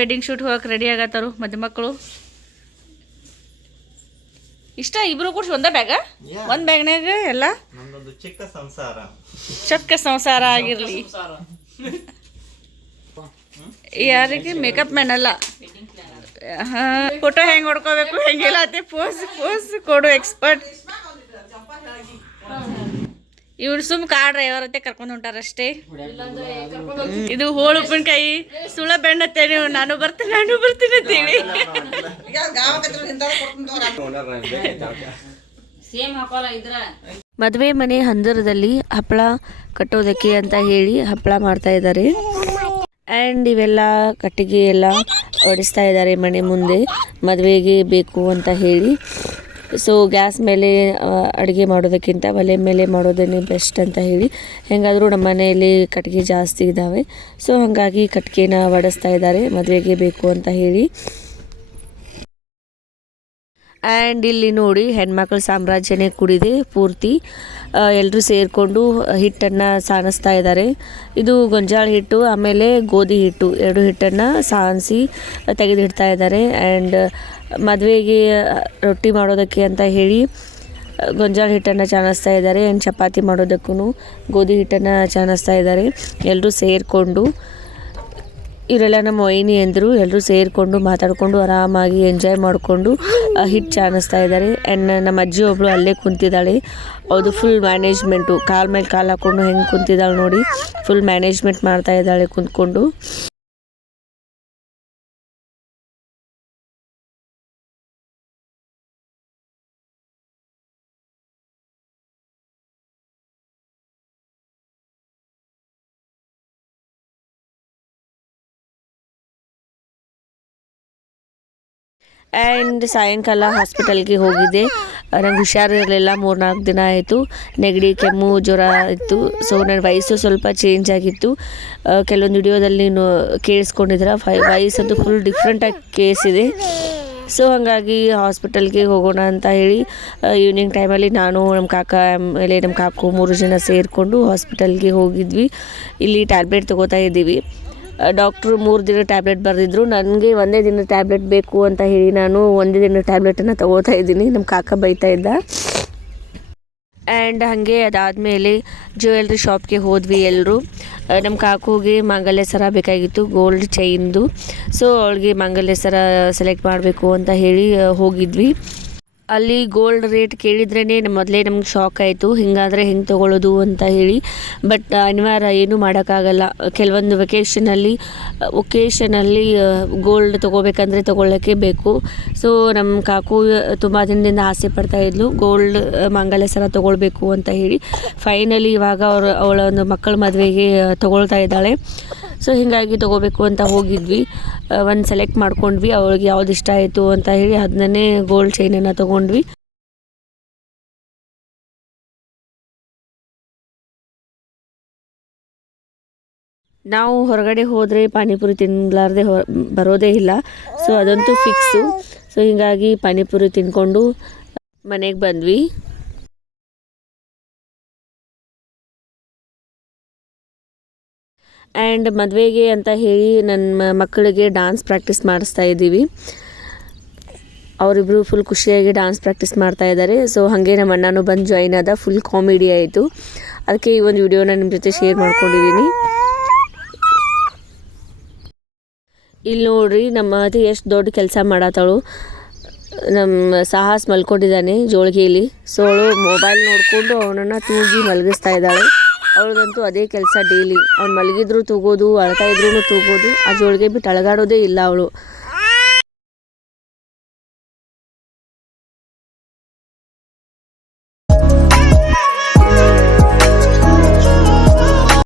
Wedding shoot ಹೋಗಕ್ಕೆ ready ಆಗತ್ತಾರು ಮಕ್ಕಳು. ಇಷ್ಟ ಇಬ್ರು ಕೂಡ ಒಂದೇ ಬ್ಯಾಗ, ಒಂದು ಬ್ಯಾಗ್ನಾಗ ಎಲ್ಲ ಚಿಕ್ಕ ಸಂಸಾರ ಆಗಿರಲಿ. ಯಾರಿಗೆ ಮೇಕಪ್ ಮ್ಯಾನ್ ಅಲ್ಲ, ಫೋಟೋ ಹೆಂಗೆ ಹೊಡ್ಕೋಬೇಕು ಹೆಂಗೆಲ್ಲ ಅದೇ ಪೋಸ್ ಕೊಡು ಎಕ್ಸ್ಪರ್ಟ್. ಇವ್ರು ಸುಮ್ ಕಾರ್ ಡ್ರೈವರ್ ಅಂತ ಕರ್ಕೊಂಡು ಹೊಂಟಾರಷ್ಟೇ. ಇದು ಹೋಳು ಉಪ್ಪಿನಕಾಯಿ ಸುಳ ಬೆಣ್ಣತ್ತೆ ನೀವು, ನಾನು ಬರ್ತೀನಿ ಅಂತೇಳಿ. ಮದುವೆ ಮನೆ ಹಂದರದಲ್ಲಿ ಹಪ್ಪಳ ಕಟ್ಟೋದಕ್ಕೆ ಅಂತ ಹೇಳಿ ಹಪ್ಪಳ ಮಾಡ್ತಾ ಇದ್ದಾರೆ. ಆ್ಯಂಡ್ ಇವೆಲ್ಲ ಕಟ್ಟಿಗೆ ಎಲ್ಲ ಒಡಿಸ್ತಾ ಇದ್ದಾರೆ ಮನೆ ಮುಂದೆ ಮದುವೆಗೆ ಬೇಕು ಅಂತ ಹೇಳಿ. ಸೊ ಗ್ಯಾಸ್ ಮೇಲೆ ಅಡುಗೆ ಮಾಡೋದಕ್ಕಿಂತ ಒಲೆ ಮೇಲೆ ಮಾಡೋದೇ ಬೆಸ್ಟ್ ಅಂತ ಹೇಳಿ, ಹೆಂಗಾದರೂ ನಮ್ಮ ಮನೆಯಲ್ಲಿ ಕಟ್ಟಿಗೆ ಜಾಸ್ತಿ ಇದ್ದಾವೆ. ಸೊ ಹಾಗಾಗಿ ಕಟ್ಟಿಗೆನ ಒಡಿಸ್ತಾ ಇದ್ದಾರೆ ಮದುವೆಗೆ ಬೇಕು ಅಂತ ಹೇಳಿ. ಆ್ಯಂಡ್ ಇಲ್ಲಿ ನೋಡಿ ಹೆಣ್ಮಕ್ಳ ಸಾಮ್ರಾಜ್ಯನೇ ಕೂಡಿದೆ ಪೂರ್ತಿ. ಎಲ್ಲರೂ ಸೇರಿಕೊಂಡು ಹಿಟ್ಟನ್ನು ಸಾನಿಸ್ತಾ ಇದ್ದಾರೆ. ಇದು ಗೊಂಜಾಳ ಹಿಟ್ಟು ಆಮೇಲೆ ಗೋಧಿ ಹಿಟ್ಟು ಎರಡು ಹಿಟ್ಟನ್ನು ಸಾನಿಸಿ ತೆಗೆದಿಡ್ತಾ ಇದ್ದಾರೆ. ಆ್ಯಂಡ್ ಮದುವೆಗೆ ರೊಟ್ಟಿ ಮಾಡೋದಕ್ಕೆ ಅಂತ ಹೇಳಿ ಗೊಂಜಾಳ ಹಿಟ್ಟನ್ನು ಚಾಣಿಸ್ತಾ ಇದ್ದಾರೆ. ಆ್ಯಂಡ್ ಚಪಾತಿ ಮಾಡೋದಕ್ಕೂ ಗೋಧಿ ಹಿಟ್ಟನ್ನು ಚಾಣಿಸ್ತಾ ಇದ್ದಾರೆ ಎಲ್ಲರೂ ಸೇರಿಕೊಂಡು. ಇವರೆಲ್ಲ ನಮ್ಮ ವೈನಿ ಅಂದರು. ಎಲ್ಲರೂ ಸೇರಿಕೊಂಡು ಮಾತಾಡಿಕೊಂಡು ಆರಾಮಾಗಿ ಎಂಜಾಯ್ ಮಾಡಿಕೊಂಡು ಹಿಟ್ಟು ಚಾಣಿಸ್ತಾ ಇದ್ದಾರೆ. ಆ್ಯಂಡ್ ನಮ್ಮ ಅಜ್ಜಿ ಒಬ್ಬಳು ಅಲ್ಲೇ ಕುಂತಿದ್ದಾಳೆ. ಅದು ಫುಲ್ ಮ್ಯಾನೇಜ್ಮೆಂಟು, ಕಾಲ ಮೇಲೆ ಕಾಲು ಹಾಕ್ಕೊಂಡು ಹೆಂಗೆ ಕುಂತಿದ್ದಾಳೆ ನೋಡಿ, ಫುಲ್ ಮ್ಯಾನೇಜ್ಮೆಂಟ್ ಮಾಡ್ತಾ ಇದ್ದಾಳೆ ಕುಂತ್ಕೊಂಡು. ಆ್ಯಂಡ್ ಸಾಯಂಕಾಲ ಹಾಸ್ಪಿಟಲ್ಗೆ ಹೋಗಿದ್ದೆ. ನಂಗೆ ಹುಷಾರಿರಲಿಲ್ಲ, 3-4 ದಿನ ಆಯಿತು. ನೆಗಡಿ ಕೆಮ್ಮು ಜ್ವರ ಇತ್ತು. ಸೊ ನನ್ನ ವಯಸ್ಸು ಸ್ವಲ್ಪ ಚೇಂಜ್ ಆಗಿತ್ತು. ಕೆಲವೊಂದು ವಿಡಿಯೋದಲ್ಲಿ ಕೇಳಿಸ್ಕೊಂಡಿದ್ರೆ ವಯಸ್ಸಂತೂ ಫುಲ್ ಡಿಫ್ರೆಂಟಾಗಿ ಕೇಸ್ ಇದೆ. ಸೊ ಹಾಗಾಗಿ ಹಾಸ್ಪಿಟಲ್ಗೆ ಹೋಗೋಣ ಅಂತ ಹೇಳಿ ಈವ್ನಿಂಗ್ ಟೈಮಲ್ಲಿ ನಾನು ನಮ್ಮ ಕಾಕ ಆಮೇಲೆ ನಮ್ಮ ಕಾಕು 3 ಜನ ಸೇರಿಕೊಂಡು ಹಾಸ್ಪಿಟಲ್ಗೆ ಹೋಗಿದ್ವಿ. ಇಲ್ಲಿ ಟ್ಯಾಬ್ಲೆಟ್ ತೊಗೋತಾ ಇದ್ದೀವಿ. ಡಾಕ್ಟ್ರು 3 ದಿನ ಟ್ಯಾಬ್ಲೆಟ್ ಬರೆದಿದ್ರು. ನನಗೆ ಒಂದೇ ದಿನ ಟ್ಯಾಬ್ಲೆಟ್ ಬೇಕು ಅಂತ ಹೇಳಿ ನಾನು ಒಂದೇ ದಿನ ಟ್ಯಾಬ್ಲೆಟನ್ನು ತೊಗೋತಾ ಇದ್ದೀನಿ. ನಮ್ಮ ಕಾಕ ಬೈತಾ ಇದ್ದ. ಆ್ಯಂಡ್ ಹಾಗೆ ಅದಾದಮೇಲೆ ಜ್ಯುವೆಲ್ರಿ ಶಾಪ್ಗೆ ಹೋದ್ವಿ ಎಲ್ಲರೂ. ನಮ್ಮ ಕಾಕುಗೆ ಮಾಂಗಲ್ಯ ಸರ ಬೇಕಾಗಿತ್ತು, ಗೋಲ್ಡ್ ಚೈನ್ದು. ಸೊ ಅವಳಿಗೆ ಮಾಂಗಲ್ಯ ಸರ ಸೆಲೆಕ್ಟ್ ಮಾಡಬೇಕು ಅಂತ ಹೇಳಿ ಹೋಗಿದ್ವಿ. ಅಲ್ಲಿ ಗೋಲ್ಡ್ ರೇಟ್ ಕೇಳಿದ್ರೇ ಮೊದಲೇ ನಮ್ಗೆ ಶಾಕ್ ಆಯಿತು, ಹಿಂಗಾದರೆ ಹೆಂಗೆ ತೊಗೊಳ್ಳೋದು ಅಂತ ಹೇಳಿ. ಬಟ್ ಅನಿವಾರ್ಯ, ಏನೂ ಮಾಡೋಕ್ಕಾಗಲ್ಲ. ಕೆಲವೊಂದು ಒಕೇಶನಲ್ಲಿ ಗೋಲ್ಡ್ ತೊಗೋಬೇಕಂದ್ರೆ ತೊಗೊಳ್ಳೋಕ್ಕೆ ಬೇಕು. ಸೊ ನಮ್ಮ ಕಾಕು ತುಂಬ ದಿನದಿಂದ ಆಸೆ ಪಡ್ತಾಯಿದ್ಲು ಗೋಲ್ಡ್ ಮಾಂಗಲ್ಯ ಸರ ತೊಗೊಳ್ಬೇಕು ಅಂತ ಹೇಳಿ. ಫೈನಲಿ ಇವಾಗ ಅವಳ ಒಂದು ಮಕ್ಕಳ ಮದುವೆಗೆ ತೊಗೊಳ್ತಾ ಇದ್ದಾಳೆ. ಸೊ ಹೀಗಾಗಿ ತೊಗೋಬೇಕು ಅಂತ ಹೋಗಿದ್ವಿ. ಒಂದು ಸೆಲೆಕ್ಟ್ ಮಾಡ್ಕೊಂಡ್ವಿ, ಅವಳಿಗೆ ಯಾವ್ದು ಇಷ್ಟ ಆಯಿತು ಅಂತ ಹೇಳಿ ಅದನ್ನೇ ಗೋಲ್ಡ್ ಚೈನನ್ನು ತೊಗೊಂಡ್ವಿ. ನಾವು ಹೊರಗಡೆ ಹೋದರೆ ಪಾನಿಪುರಿ ತಿನ್ನಲಾರ್ದೆ ಬರೋದೇ ಇಲ್ಲ. ಸೊ ಅದಂತೂ ಫಿಕ್ಸು. ಸೊ ಹೀಗಾಗಿ ಪಾನಿಪುರಿ ತಿನ್ಕೊಂಡು ಮನೆಗೆ ಬಂದ್ವಿ. ಆ್ಯಂಡ್ ಮದುವೆಗೆ ಅಂತ ಹೇಳಿ ನನ್ನ ಮಕ್ಕಳಿಗೆ ಡಾನ್ಸ್ ಪ್ರಾಕ್ಟೀಸ್ ಮಾಡಿಸ್ತಾ ಇದ್ದೀವಿ. ಅವರಿಬ್ಬರು ಫುಲ್ ಖುಷಿಯಾಗಿ ಡಾನ್ಸ್ ಪ್ರಾಕ್ಟೀಸ್ ಮಾಡ್ತಾ ಇದ್ದಾರೆ. ಸೊ ಹಾಗೆ ನಮ್ಮ ಅಣ್ಣನೂ ಬಂದು ಜಾಯಿನ್ ಆದ. ಫುಲ್ ಕಾಮಿಡಿ ಆಯಿತು. ಅದಕ್ಕೆ ಈ ಒಂದು ವಿಡಿಯೋನ ನಿಮ್ಮ ಜೊತೆ ಶೇರ್ ಮಾಡ್ಕೊಂಡಿದ್ದೀನಿ. ಇಲ್ಲಿ ನೋಡ್ರಿ ನಮ್ಮ ಅತಿ ಎಷ್ಟು ದೊಡ್ಡ ಕೆಲಸ ಮಾಡತ್ತಾಳು. ನಮ್ಮ ಸಾಹಸ್ ಮಲ್ಕೊಂಡಿದ್ದಾನೆ ಜೋಳಿಗೆಯಲ್ಲಿ. ಸೊ ಅವಳು ಮೊಬೈಲ್ ನೋಡಿಕೊಂಡು ಅವನನ್ನು ತೂಗಿ ಮಲಗಿಸ್ತಾ ಇದ್ದಾಳೆ. ಅವಳದಂತೂ ಅದೇ ಕೆಲಸ ಡೈಲಿ. ಅವ್ನು ಮಲಗಿದ್ರು ತೂಗೋದು, ಅಳ್ತಾ ಇದ್ರೂ ತೂಗೋದು. ಆ ಜೋಳಿಗೆ ಬಿಟ್ಟು ಅಳಗಾಡೋದೇ ಇಲ್ಲ ಅವಳು.